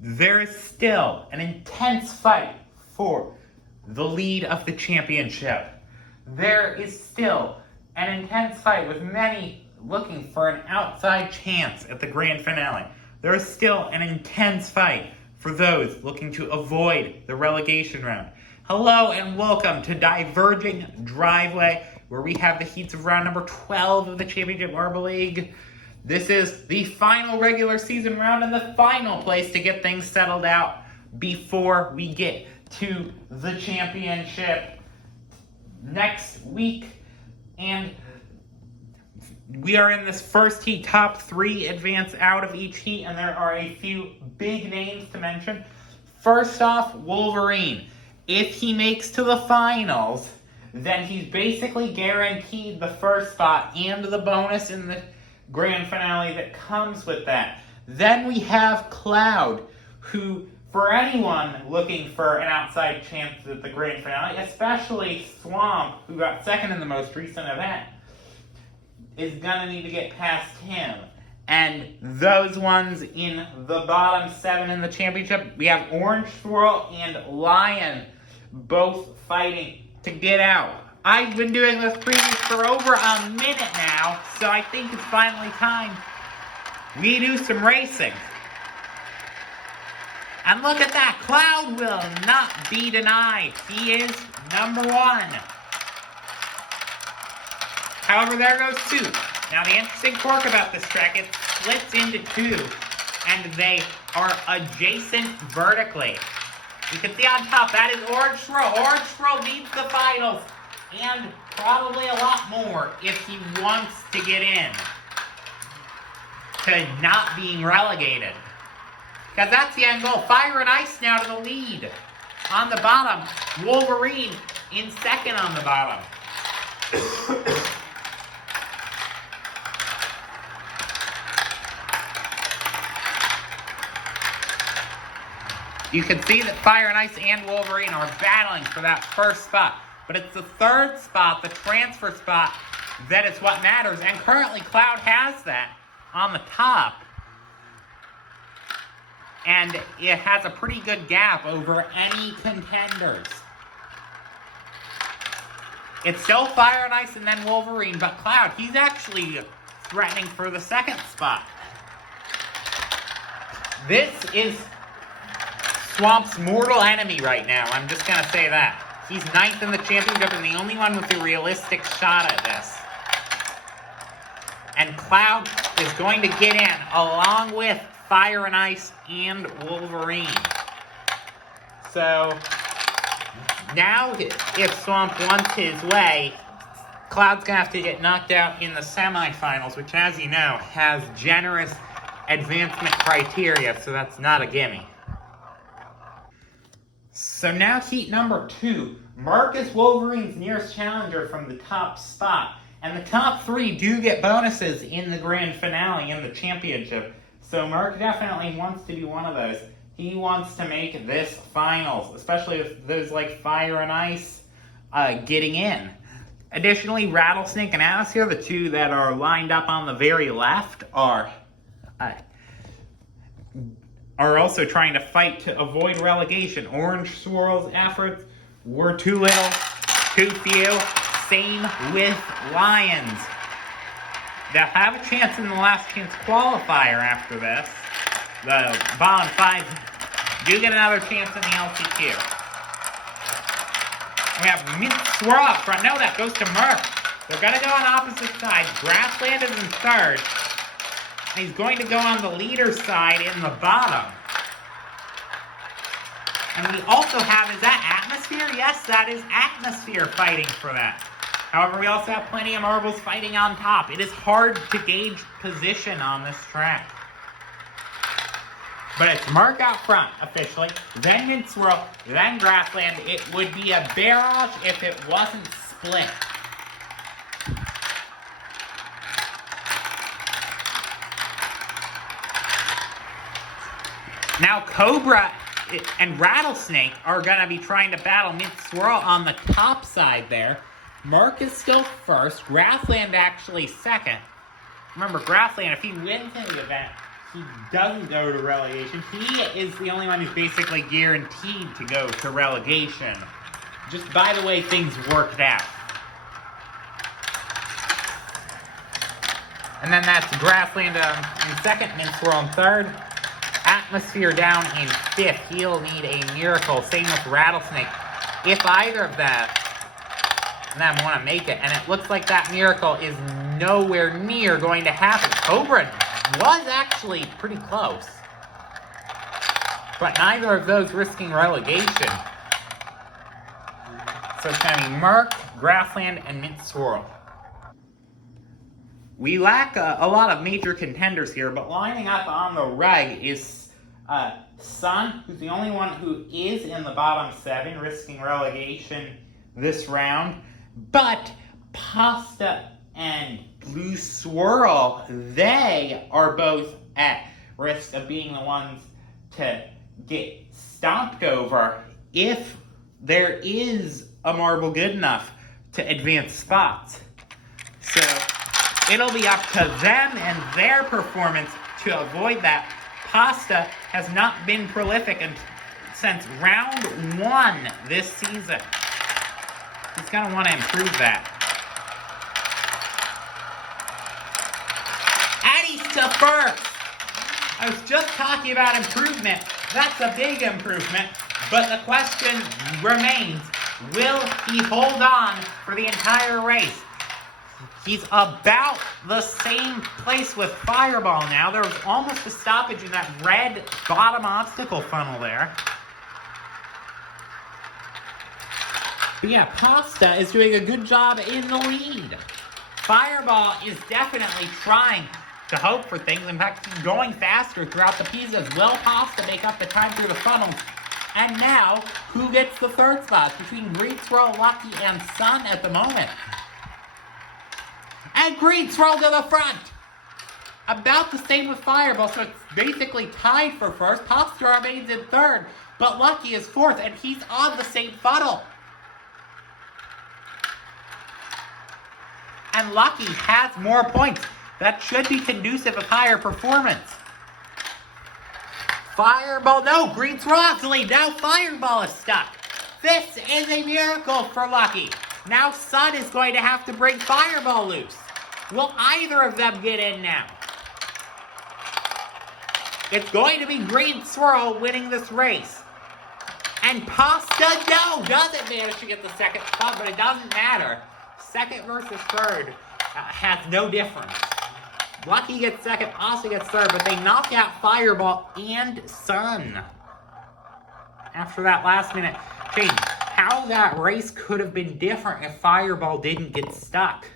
there is still an intense fight for the lead of the championship. There is still an intense fight with many looking for an outside chance at the grand finale. There is still an intense fight for those looking to avoid the relegation round. Hello and welcome to Diverging Driveway, where we have the heats of round number 12 of the Championship Marble League. This is the final regular season round and the final place to get things settled out before we get to the championship next week. And we are in this first heat. Top three advance out of each heat, and there are a few big names to mention. First off, Wolverine. If he makes to the finals, then he's basically guaranteed the first spot and the bonus in the grand finale that comes with that. Then we have Cloud, who, for anyone looking for an outside chance at the grand finale, especially Swamp, who got second in the most recent event, is going to need to get past him. And those ones in the bottom seven in the championship, we have Orange Swirl and Lion both fighting to get out. I've been doing this preview for over a minute now, so I think it's finally time we do some racing. And look at that, Cloud will not be denied. He is number one. However, there goes two. Now, the interesting quirk about this track, it splits into two, and they are adjacent vertically. You can see on top, that is Orange Swirl. Orange Swirl needs the finals, and probably a lot more if he wants to get in to not being relegated. Because that's the end goal. Fire and Ice now to the lead. On the bottom, Wolverine in second on the bottom. You can see that Fire and Ice and Wolverine are battling for that first spot. But it's the third spot, the transfer spot, that is what matters. And currently, Cloud has that on the top. And it has a pretty good gap over any contenders. It's still Fire and Ice and then Wolverine, but Cloud, he's actually threatening for the second spot. This is Swamp's mortal enemy right now. I'm just going to say that. He's ninth in the championship and the only one with a realistic shot at this. And Cloud is going to get in along with Fire and Ice and Wolverine. So now if Swamp wants his way, Cloud's going to have to get knocked out in the semifinals, which, as you know, has generous advancement criteria, so that's not a gimme. So now heat number two. Mark is Wolverine's nearest challenger from the top spot. And the top three do get bonuses in the grand finale in the championship. So Mark definitely wants to be one of those. He wants to make this finals, especially with those like Fire and Ice getting in. Additionally, Rattlesnake and Atmosphere, the two that are lined up on the very left, are also trying to fight to avoid relegation. Orange Swirl's efforts were too little, too few. Same with Lions. They'll have a chance in the last chance qualifier after this. The bottom five do get another chance in the LCQ. We have Mint Swirl up front. No, that goes to Merc. They're going to go on opposite sides. Grassland is in third. And he's going to go on the leader side in the bottom. And we also have, is that Atmosphere? Yes, that is Atmosphere fighting for that. However, we also have plenty of marbles fighting on top. It is hard to gauge position on this track. But it's Mark out front, officially. Then Mint Swirl, then Grassland. It would be a barrage if it wasn't split. Now Cobra and Rattlesnake are going to be trying to battle Mint Swirl on the top side there. Mark is still first. Grassland actually second. Remember, Grassland, if he wins in the event, he doesn't go to relegation. He is the only one who's basically guaranteed to go to relegation. Just by the way things worked out. And then that's Grassland in second, Minstrel in third. Atmosphere down in fifth. He'll need a miracle. Same with Rattlesnake. If either of them want to make it, and it looks like that miracle is nowhere near going to happen. Cobra was actually pretty close. But neither of those risking relegation. So it's going to be Merc, Grassland, and Mint Swirl. We lack a lot of major contenders here, but lining up on the right is Sun, who's the only one who is in the bottom 7, risking relegation this round. But Pasta and Blue Swirl, they are both at risk of being the ones to get stomped over if there is a marble good enough to advance spots. So it'll be up to them and their performance to avoid that. Pasta has not been prolific since round 1 this season. He's going to want to improve that. And he's to first. I was just talking about improvement. That's a big improvement. But the question remains, will he hold on for the entire race? He's about the same place with Fireball now. There was almost a stoppage in that red bottom obstacle funnel there. But yeah, Pasta is doing a good job in the lead. Fireball is definitely trying to hope for things. In fact, he's going faster throughout the pieces. Will Pasta make up the time through the funnels? And now, who gets the third spot? Between Green Swirl, Lucky, and Sun at the moment. And Green Swirl to the front. About the same with Fireball, so it's basically tied for first. Popstar remains in third, but Lucky is fourth, and he's on the same funnel. And Lucky has more points. That should be conducive of higher performance. Fireball, no, Green Swirl has the lead. Now Fireball is stuck. This is a miracle for Lucky. Now Sun is going to have to bring Fireball loose. Will either of them get in now? It's going to be Green Swirl winning this race. And Pasta, no, doesn't manage to get the second spot, but it doesn't matter. Second versus third has no difference. Lucky gets second, Pasta gets third, but they knock out Fireball and Sun. After that last minute change. How that race could have been different if Fireball didn't get stuck.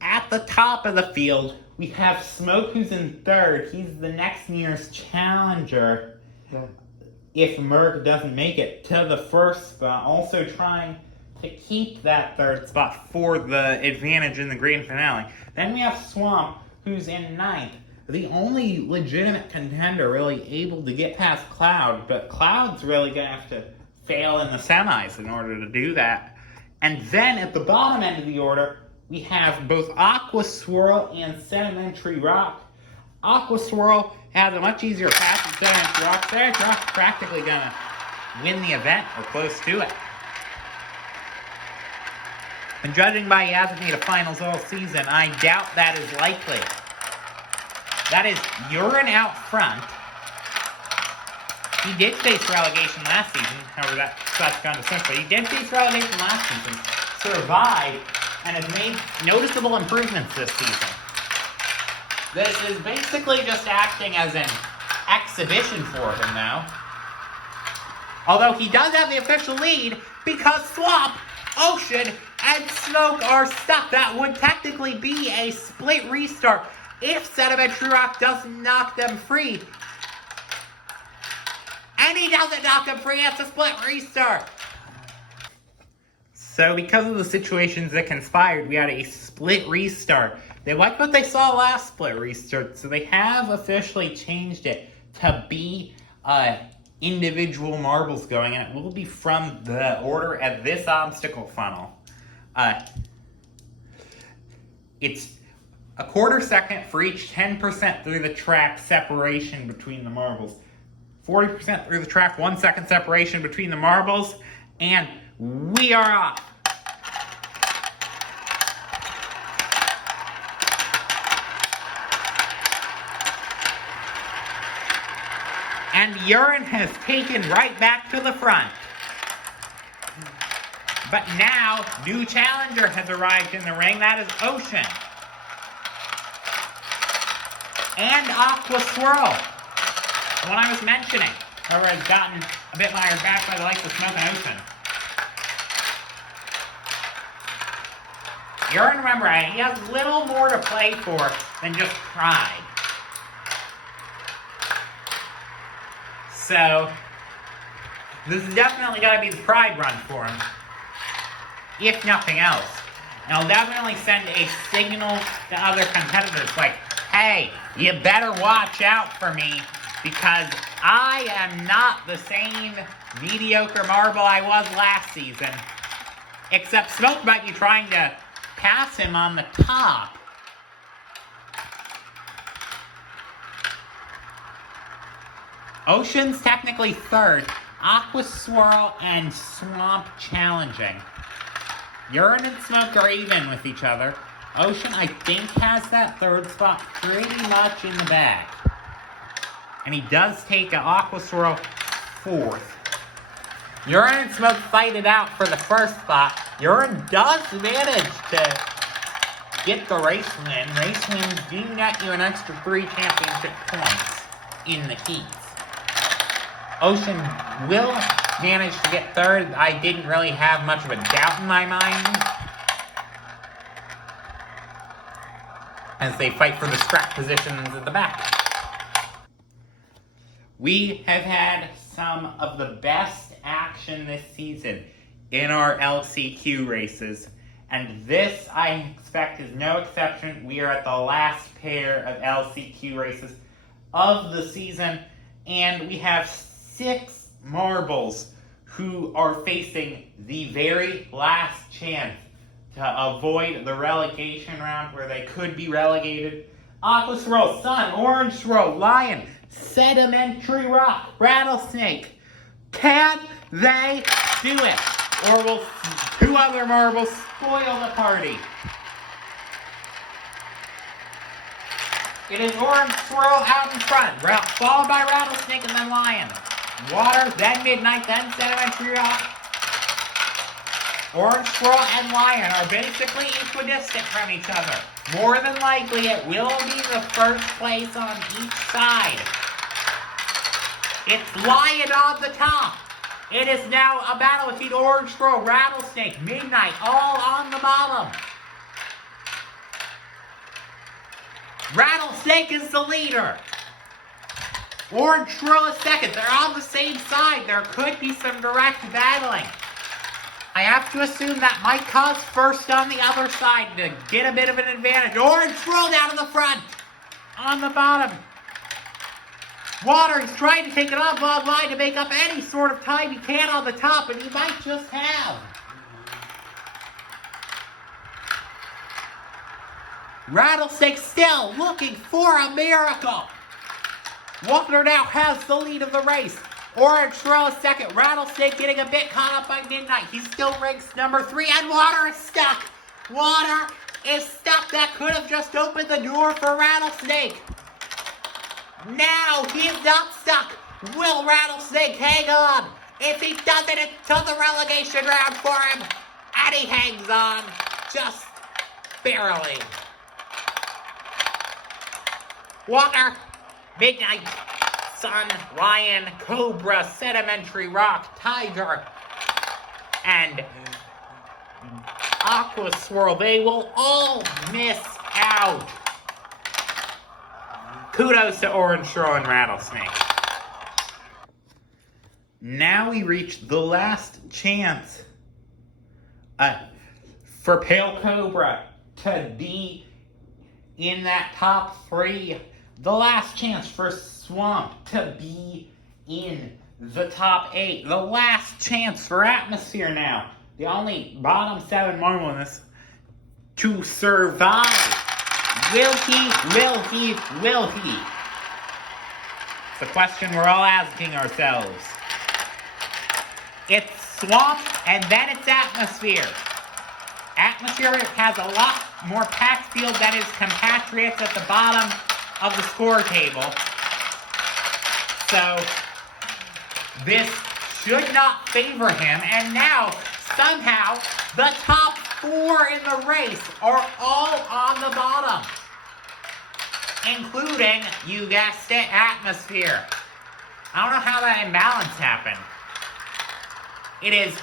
At the top of the field, we have Smoke, who's in third. He's the next nearest challenger if Merc doesn't make it to the first spot. Also trying to keep that third spot for the advantage in the grand finale. Then we have Swamp, who's in ninth. The only legitimate contender really able to get past Cloud, but Cloud's really going to have to fail in the semis in order to do that. And then at the bottom end of the order, we have both Aqua Swirl and Sedimentary Rock. Aqua Swirl has a much easier path than Sedimentary Rock. Sedimentary Rock's practically going to win the event or close to it. And judging by he hasn't made a finals all season, I doubt that is likely. That is Urine out front. He did face relegation last season. However, that's gone to since. But he did face relegation last season, survived, and has made noticeable improvements this season. This is basically just acting as an exhibition for him now. Although he does have the official lead because Swamp, Ocean, and Smoke are stuck. That would technically be a split restart if Sedimentary Rock doesn't knock them free. And he doesn't knock them free, it's a split restart. So because of the situations that conspired, we had a split restart. They liked what they saw last split restart, so they have officially changed it to be individual marbles going, and it will be from the order at this obstacle funnel. It's a quarter second for each 10% through the track separation between the marbles. 40% through the track, 1 second separation between the marbles, and we are off. And Urine has taken right back to the front. But now, new challenger has arrived in the ring. That is Ocean. And Aqua Swirl. The one I was mentioning. Whoever has gotten a bit mired back by the likes of Smoke and Ocean. Urine, remember, he has little more to play for than just pride. So, this is definitely got to be the pride run for him, if nothing else. And I'll definitely send a signal to other competitors like, hey, you better watch out for me because I am not the same mediocre marble I was last season. Except Smoke might be trying to pass him on the top. Ocean's technically third. Aqua Swirl and Swamp challenging. Urine and Smoke are even with each other. Ocean, I think, has that third spot pretty much in the bag. And he does take an Aqua Swirl fourth. Urine and Smoke fight it out for the first spot. Urine does manage to get the race win. Race wins do net you an extra 3 championship points in the heats. Ocean will manage to get third. I didn't really have much of a doubt in my mind as they fight for the scrap positions at the back. We have had some of the best action this season in our LCQ races, and this, I expect, is no exception. We are at the last pair of LCQ races of the season, and we have 6 marbles who are facing the very last chance to avoid the relegation round where they could be relegated. Aqua Swirl, Sun, Orange Swirl, Lion, Sedimentary Rock, Rattlesnake. Can they do it? Or will 2 other marbles spoil the party? It is Orange Swirl out in front, followed by Rattlesnake and then Lion. Water, then Midnight, then Sedimentary Rock. Orange Swirl and Lion are basically equidistant from each other. More than likely, it will be the first place on each side. It's Lion on the top. It is now a battle between Orange Swirl, Rattlesnake, Midnight, all on the bottom. Rattlesnake is the leader. Orange Swirl is second. They're on the same side. There could be some direct battling. I have to assume that might cause first on the other side to get a bit of an advantage. Orange Swirl down in the front. On the bottom. Water is trying to take it off on line to make up any sort of time he can on the top, and he might just have. Rattlesnake still looking for a miracle. Water now has the lead of the race. Orange Swirl is second. Rattlesnake getting a bit caught up by Midnight. He still ranks number 3, and Water is stuck. Water is stuck. That could have just opened the door for Rattlesnake. Now he is not stuck. Will Rattlesnake hang on? If he doesn't, it's to the relegation round for him. And he hangs on. Just barely. Water, Midnight, Sun, Lion, Cobra, Sedimentary Rock, Tiger, and Aqua Swirl. They will all miss out. Kudos to Orange Swirl and Rattlesnake. Now we reach the last chance for Pale Cobra to be in that top 3. The last chance for Swamp to be in the top 8. The last chance for Atmosphere now. The only bottom 7 marble in this to survive Will he? Will he? Will he? It's a question we're all asking ourselves. It's swamp, and then it's atmosphere. Atmosphere has a lot more packed field than his compatriots at the bottom of the score table. So, this should not favor him, and now, somehow, the top 4 in the race are all on the bottom. Including, you guessed it, atmosphere. I don't know how that imbalance happened. It is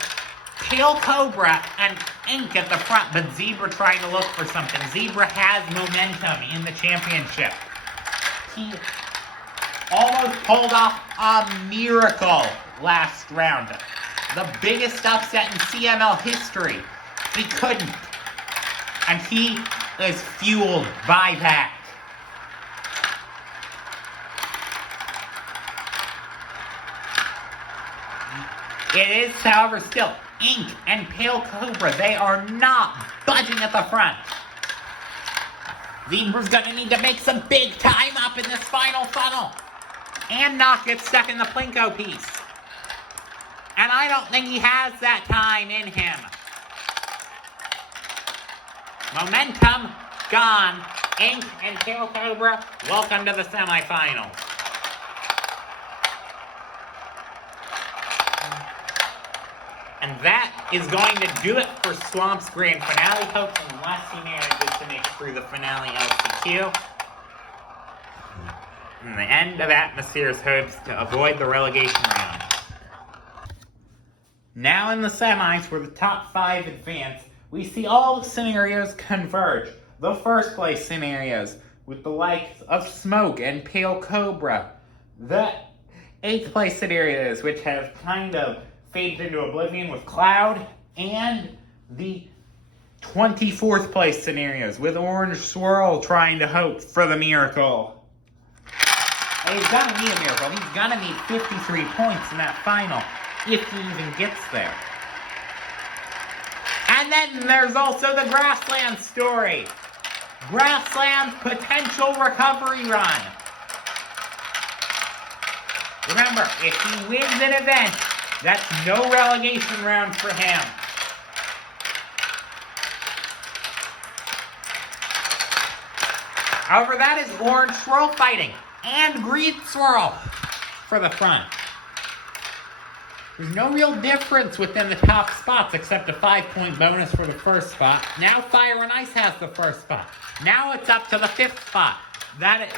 Pale Cobra and Ink at the front, but Zebra trying to look for something. Zebra has momentum in the championship. He almost pulled off a miracle last round. The biggest upset in CML history. He couldn't. And he is fueled by that. It is, however, still Ink and Pale Cobra. They are not budging at the front. Zebra's gonna need to make some big time up in this final funnel. And not get stuck in the Plinko piece. And I don't think he has that time in him. Momentum gone. Ink and Pale Cobra, welcome to the semifinals. And that is going to do it for Swamp's grand finale hopes, unless he manages to make it through the finale LCQ. And the end of Atmosphere's hopes to avoid the relegation round. Now in the semis, where the top 5 advance, we see all the scenarios converge. The first place scenarios, with the likes of Smoke and Pale Cobra. The 8th place scenarios, which have kind of faded into oblivion with Cloud, and the 24th place scenarios with Orange Swirl trying to hope for the miracle. And he's gonna need a miracle. He's gonna need 53 points in that final if he even gets there. And then there's also the Grassland story. Grassland's potential recovery run. Remember, if he wins an event, that's no relegation round for him. However, that is Orange Swirl fighting and Green Swirl for the front. There's no real difference within the top spots except a 5-point bonus for the first spot. Now Fire and Ice has the first spot. Now it's up to the 5th spot.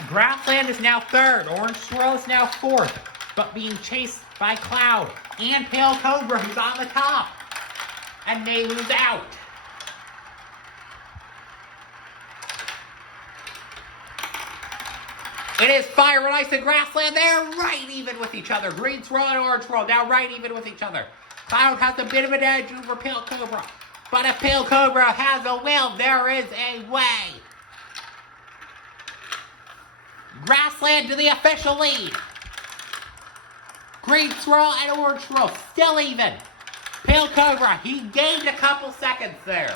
Grassland is now 3rd. Orange Swirl is now 4th. But being chased by Cloud and Pale Cobra, who's on the top. And they lose out. It is Fire and Ice and Grassland. They're right even with each other. Green Swirl and Orange Swirl now right even with each other. Cloud has a bit of an edge over Pale Cobra. But if Pale Cobra has a will, there is a way. Grassland to the official lead. Green Swirl and Orange Swirl still even. Pale Cobra, he gained a couple seconds there.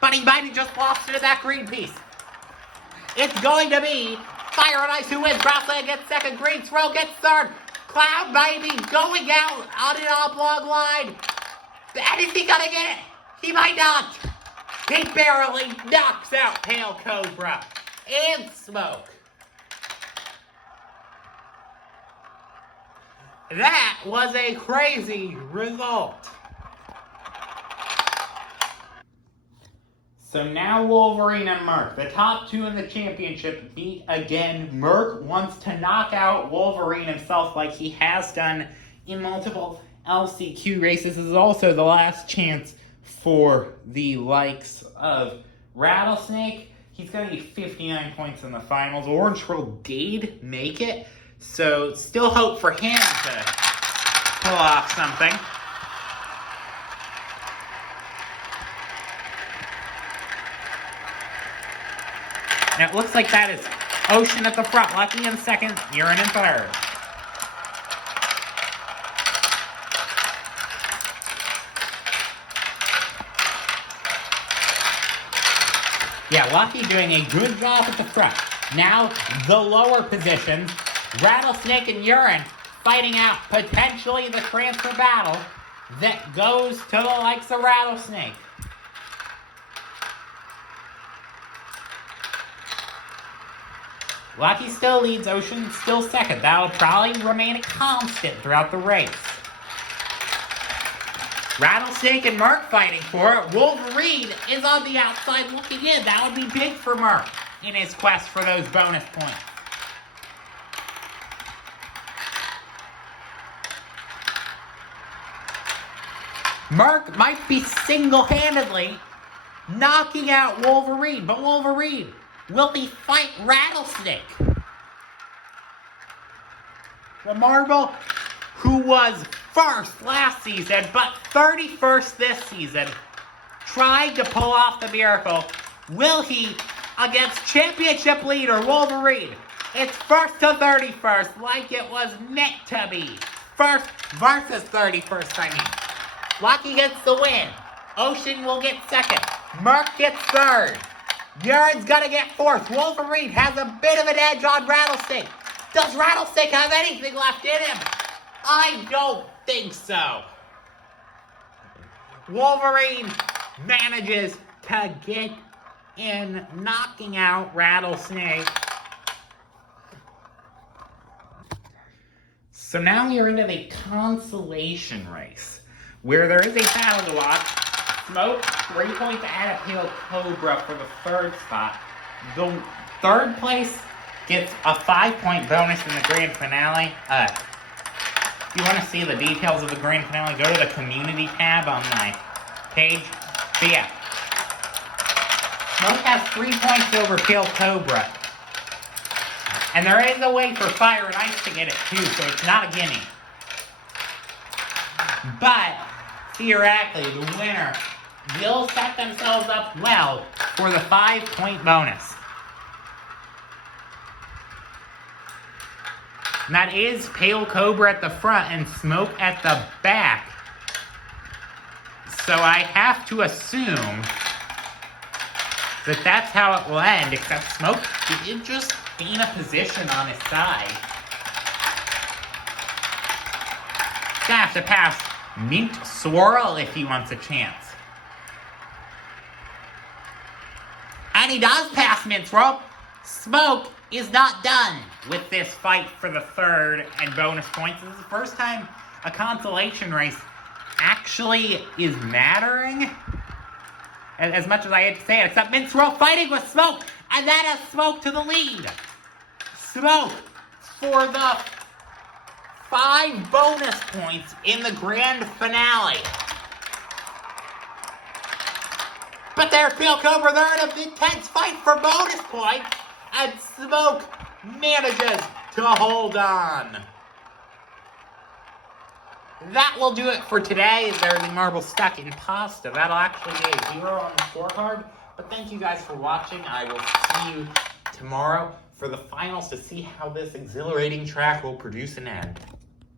But he might have just lost it at that green piece. It's going to be Fire and Ice who wins. Grassland gets 2nd. Green Swirl gets 3rd. Cloud maybe going out on an oblong line. And is he gonna get it? He might not. He barely knocks out Pale Cobra and Smoke. That was a crazy result. So now Wolverine and Merc, the top 2 in the championship, meet again. Merc wants to knock out Wolverine himself like he has done in multiple LCQ races. This is also the last chance for the likes of Rattlesnake. He's going to get 59 points in the finals. Orange Swirl did make it, so still hope for him to pull off something. Now it looks like that is Ocean at the front. Lucky in 2nd, Urine in 3rd. Yeah, Lucky doing a good job at the front. Now, the lower positions, Rattlesnake and Urine fighting out potentially the transfer battle that goes to the likes of Rattlesnake. Lucky still leads, Ocean still second. That'll probably remain a constant throughout the race. Rattlesnake and Mark fighting for it. Wolverine is on the outside looking in. That would be big for Mark in his quest for those bonus points. Mark might be single-handedly knocking out Wolverine, but Wolverine, will he fight Rattlesnake? The Marvel, who was first last season, but 31st this season, tried to pull off the miracle. Will he, against championship leader Wolverine? It's first to 31st, like it was meant to be. First versus 31st, I mean. Lucky gets the win. Ocean will get second. Mark gets third. Urine's gonna get fourth. Wolverine has a bit of an edge on Rattlesnake. Does Rattlesnake have anything left in him? I don't think so. Wolverine manages to get in, knocking out Rattlesnake. So now we are into the consolation race, where there is a battle to watch. Smoke, 3 points ahead of Pale Cobra for the third spot. The third place gets a 5-point bonus in the grand finale. If you want to see the details of the grand finale, go to the community tab on my page. So yeah, Smoke has 3 points over Pale Cobra. And there is a way for Fire and Ice to get it too, so it's not a gimme. But theoretically, the winner will set themselves up well for the 5-point bonus. And that is Pale Cobra at the front and Smoke at the back. So I have to assume that that's how it will end, except Smoke did just gain a position on his side. Gonna have to pass Mint Swirl if he wants a chance. And he does pass Mint Swirl. Smoke is not done with this fight for the third and bonus points. This is the first time a consolation race actually is mattering. As much as I hate to say it, except Mint Swirl fighting with Smoke. And that has Smoke to the lead. Smoke for the 5 bonus points in the grand finale. But there's Pale Cobra. They're in an intense fight for bonus points. And Smoke manages to hold on. That will do it for today. There's the marble stuck in pasta. That'll actually be a 0 on the scorecard. But thank you guys for watching. I will see you tomorrow for the finals to see how this exhilarating track will produce an end.